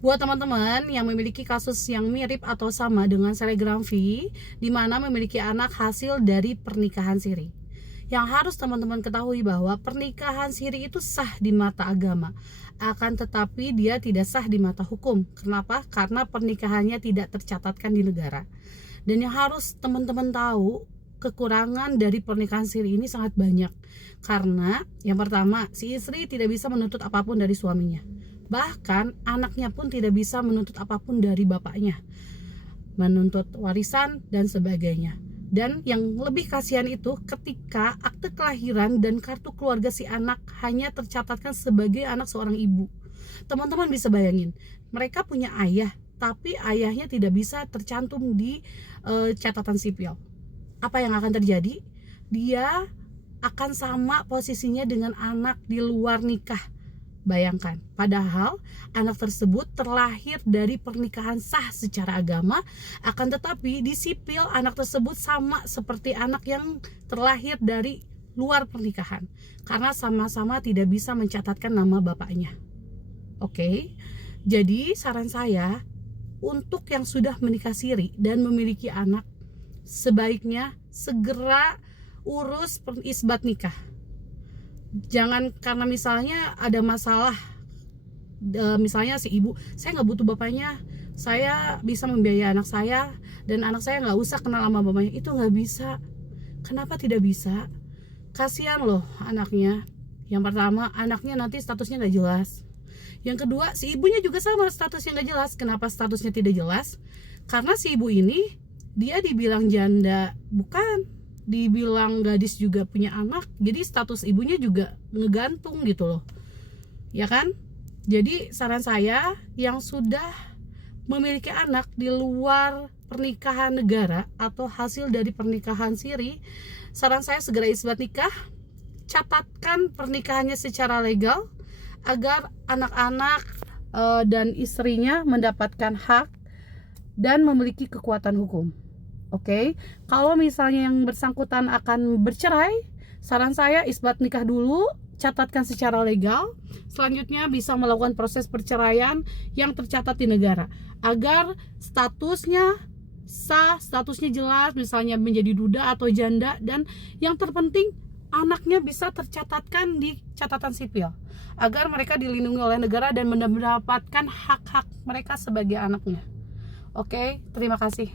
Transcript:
Buat teman-teman yang memiliki kasus yang mirip atau sama dengan selebgram V, di mana memiliki anak hasil dari pernikahan siri. Yang harus teman-teman ketahui bahwa pernikahan siri itu sah di mata agama. Akan tetapi dia tidak sah di mata hukum. Kenapa? Karena pernikahannya tidak tercatatkan di negara. Dan yang harus teman-teman tahu, kekurangan dari pernikahan siri ini sangat banyak. Karena yang pertama, si istri tidak bisa menuntut apapun dari suaminya. Bahkan anaknya pun tidak bisa menuntut apapun dari bapaknya, menuntut warisan dan sebagainya. Dan yang lebih kasihan itu ketika akte kelahiran dan kartu keluarga si anak hanya tercatatkan sebagai anak seorang ibu. Teman-teman bisa bayangin, mereka punya ayah, tapi ayahnya tidak bisa tercantum di catatan sipil. Apa yang akan terjadi? Dia akan sama posisinya dengan anak di luar nikah. Bayangkan, padahal anak tersebut terlahir dari pernikahan sah secara agama, akan tetapi di sipil anak tersebut sama seperti anak yang terlahir dari luar pernikahan, karena sama-sama tidak bisa mencatatkan nama bapaknya. Oke, jadi saran saya untuk yang sudah menikah siri dan memiliki anak, sebaiknya segera urus isbat nikah. Jangan karena misalnya ada masalah, misalnya si ibu, saya nggak butuh bapaknya, saya bisa membiayai anak saya, dan anak saya nggak usah kenal sama bapaknya. Itu nggak bisa. Kenapa tidak bisa? Kasihan loh anaknya. Yang pertama, anaknya nanti statusnya nggak jelas. Yang kedua, si ibunya juga sama, statusnya nggak jelas. Kenapa statusnya tidak jelas? Karena si ibu ini, dia dibilang janda, bukan, dibilang gadis juga punya anak, jadi status ibunya juga ngegantung gitu loh, ya kan? Jadi saran saya yang sudah memiliki anak di luar pernikahan negara atau hasil dari pernikahan siri, saran saya segera isbat nikah, catatkan pernikahannya secara legal agar anak-anak dan istrinya mendapatkan hak dan memiliki kekuatan hukum. Oke, kalau misalnya yang bersangkutan akan bercerai, saran saya isbat nikah dulu, catatkan secara legal, selanjutnya bisa melakukan proses perceraian yang tercatat di negara, agar statusnya sah, statusnya jelas, misalnya menjadi duda atau janda, dan yang terpenting anaknya bisa tercatatkan di catatan sipil, agar mereka dilindungi oleh negara dan mendapatkan hak-hak mereka sebagai anaknya. Oke, terima kasih.